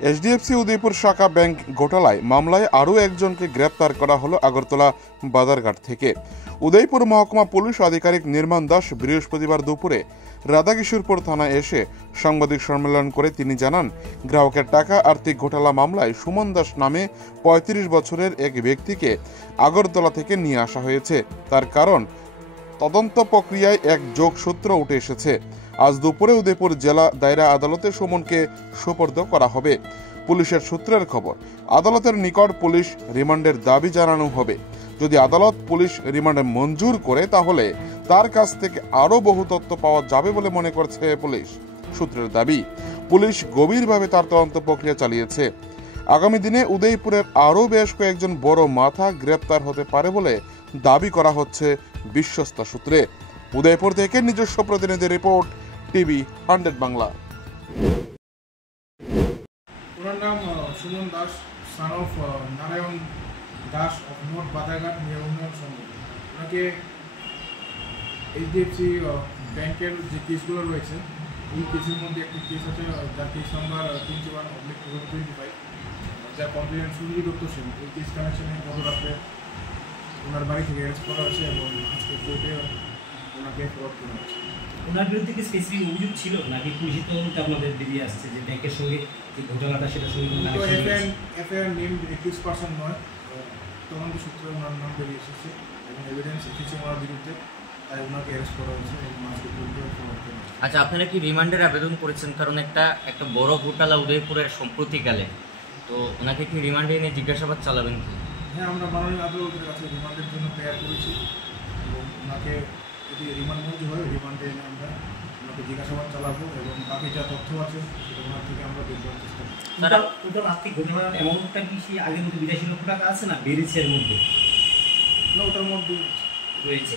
HDFC Udaipur শাখা bank ঘোটালায় মামলায় আরও একজনকে গ্রেপ্তার করা হলো আগরতলা বাজারঘাট থেকে। উদয়পুর মহকুমা পুলিশ আধিকারিক নির্মাণ দাস বৃহস্পতিবার দুপুরে রাধাকিশোরপুর থানায় এসে সাংবাদিক সম্মেলন করে তিনি জানান, গ্রাহকের টাকা আর্থিক ঘোটালা মামলায় সুমন দাস নামে ৩৫ বছরের এক ব্যক্তিকে আগরতলা থেকে নিয়ে আসা হয়েছে। তার কারণ, তদন্ত প্রক্রিয়ায় এক যোগসূত্র উঠে এসেছে। আজ দুপুরে উদয়পুর জেলা দায়রা আদালতে সুমনকে সোপর্দ করা হবে। পুলিশের সূত্রের খবর, আদালতের নিকট পুলিশ রিমান্ডের দাবি জানানো হবে। যদি আদালত পুলিশ রিমান্ডে মঞ্জুর করে তাহলে তার কাছ থেকে আরও বহু তথ্য পাওয়া যাবে বলে মনে করছে পুলিশ। সূত্রের দাবি, পুলিশ গভীরভাবে তার তদন্ত প্রক্রিয়া চালিয়েছে। আগামী দিনে উদয়পুরের আরও বেশ কয়েকজন বড় মাথা গ্রেপ্তার হতে পারে বলে দাবি করা হচ্ছে বিশ্বস্ত সূত্রে। উদয়পুর থেকে নিজস্ব প্রতিনিধি রিপোর্ট, টিভি 100 বাংলা। ওনার নাম Suman Das, son of Narayan Das of north Bazarghat নিয়ে উন্নয়ন সংঘ। ওনাকে এইচডিএফসি ব্যাংকের যে কেসগুলো রয়েছে, এই কেসের মধ্যে একটি কেস আছে যার কেস নাম্বার 21/2025, যার কমপ্লেন্ট সুনীল দত্ত সেন। এই কেস কানেকশনে গতরাত্রে ওনার বাড়ি থেকে অ্যারেস্ট করা হয়েছে এবং আজকে কোর্টে ওনাকে ফরওয়ার্ড করা হয়েছে। ওনার বিরুদ্ধে কি স্পেসিফিক অভিযোগ ছিল নাকি পুলিশের তদন্তে আপনাদের বেরিয়ে আসছে যে ব্যাংকের সঙ্গে যে ঘটনাটা সেটা সঙ্গে এফআইআর নেম একিউজ পারসন নয়, তদন্ত সূত্রে ওনার নাম বেরিয়ে এসেছে এবং এভিডেন্স এসেছে ওনার বিরুদ্ধে, তাই ওনাকে অ্যারেস্ট করা হয়েছে এবং আজকে কোর্টে ফরওয়ার্ড করা হয়েছে। আচ্ছা, আপনারা কি রিমান্ডের আবেদন করেছেন? কারণ একটা বড় ঘোটালা উদয়পুরের সম্প্রতিকালে, তো ওনাকে কি রিমান্ডে এনে জিজ্ঞাসাবাদ চালাবেন কি? হ্যাঁ, আমরা মাননীয় আদালতের কাছে রিমান্ডের জন্য প্রেয়ার করেছি এবং ওনাকে যদি রিমান্ড মঞ্জুর হয় রিমান্ডে এনে আমরা ওনাকে জিজ্ঞাসাবাদ চালাবো এবং বাকি যা তথ্য আছে সেটা ওনার থেকে আমরা বের করার চেষ্টা করব। টোটাল আর্থিক ঘটনার অ্যামাউন্টটা কি সেই আগের মতো 82 লক্ষ টাকা আছে না বেড়েছে এর মধ্যে? না, ওটার মধ্যে রয়েছে।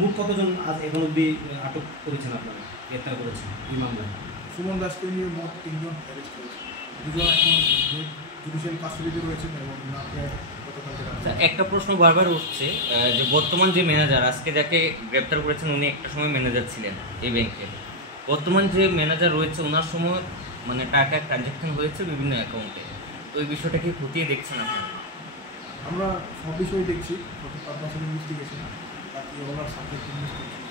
মোট কতজন আজ এখন অব্দি আটক করেছেন, আপনারা গ্রেপ্তার করেছেন এই মামলায়? সুমন দাসকে নিয়ে মোট 3 জন অ্যারেস্ট করেছে। 2 জন এখন জুডিশিয়াল কাস্টডিতে রয়েছেন এবং ওনাকে গতকালকে একটা প্রশ্ন বারবার উঠছে যে বর্তমান যে ম্যানেজার, আজকে যাকে গ্রেপ্তার করেছেন উনি একটা সময় ম্যানেজার ছিলেন এই ব্যাংকের। বর্তমান যে ম্যানেজার রয়েছে ওনার সময় মানে টাকা ট্রানজ্যাকশন হয়েছে বিভিন্ন অ্যাকাউন্টে, তো এই বিষয়টা কি খতিয়ে দেখছেন আপনারা? আমরা সব বিষয় দেখছি, পারপাস ইনভেস্টিগেশন, বাকি ওনার সাবজেক্ট ইনভেস্টিগেশন।